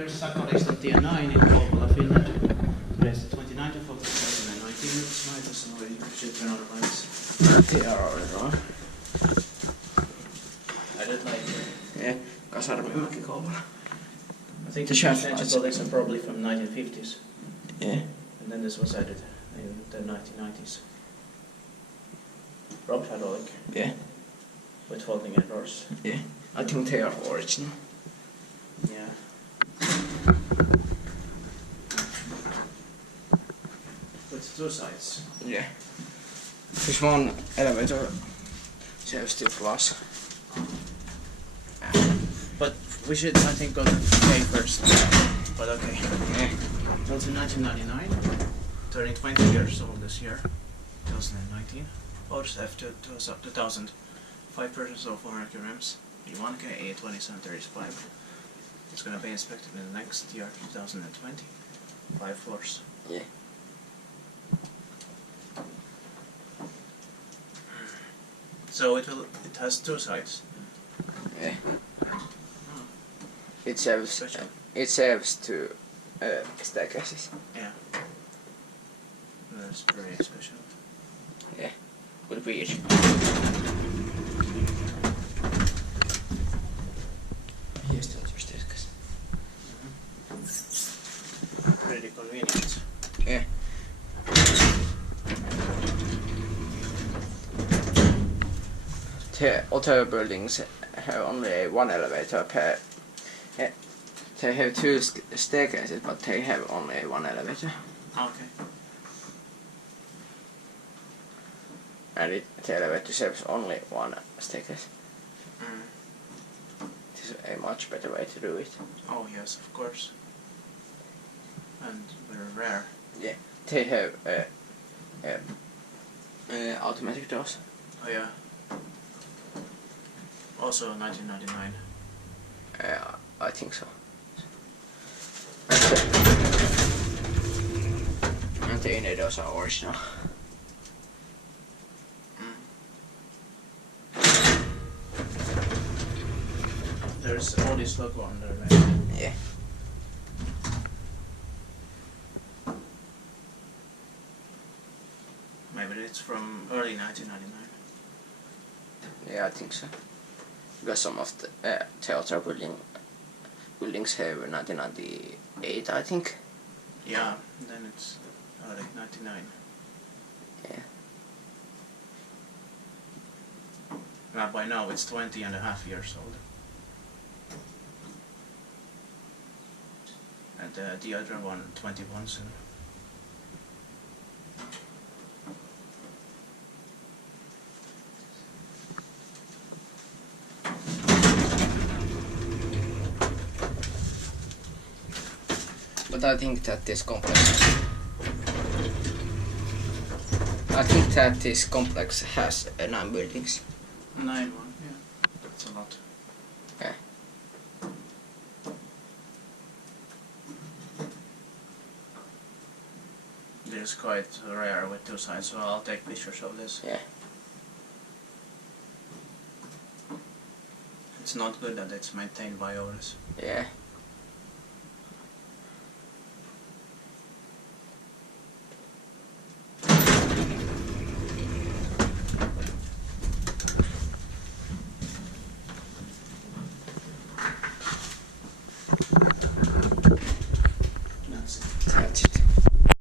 here's Sakaristontie 9 in Kouvola, Finland. Today's the 29th of August 2019. It's night, so we should turn on the lights. They are already on. I did like it. Yeah, Kasarmimäki Kouvola. I think The the chef changes lights. all these are probably from 1950s. Yeah. And then this was added in the 1990s. Rob hydraulic Yeah. with folding innerdoors. Yeah. I think they are original. Yeah. With two sides. Yeah. There's one elevator saves 2 plus. But we should, I think, go to K first. But okay. Yeah. Built in 1999, turning 20 years old this year, 2019. Otis F2000, 5 persons or 400 kilograms, B1K A2735. It's gonna be inspected in the next year, 2020. 5 floors. Yeah. So it has 2 sides. Yeah. It serves. Special. It serves to staircases. Yeah. That's very special. Yeah. With weird. Here's the other staircase. Pretty convenient. Yeah. The other buildings have only 1 elevator per. They have 2 staircases, but they have only 1 elevator. Okay. And the elevator serves only 1 staircase. Mm. This is a much better way to do it. Oh yes, of course. And very rare. Yeah. They have automatic doors. Oh yeah. Also 1999. I think so. And the innerdoors are original. There's Otis logo on there, right? Yeah. Maybe it's from early 1999. Yeah, I think so. Because some of the theater buildings have 1998, I think. Yeah, then it's early 99. Yeah. Now by now it's 20 and a half years old. And the other one 21 soon. But I think that this complex has 9 buildings. 9 one, yeah. That's a lot. Yeah. This is quite rare with 2 sides, so I'll take pictures of this. Yeah. It's not good that it's maintained by Otis. Yeah. That's it. That's it.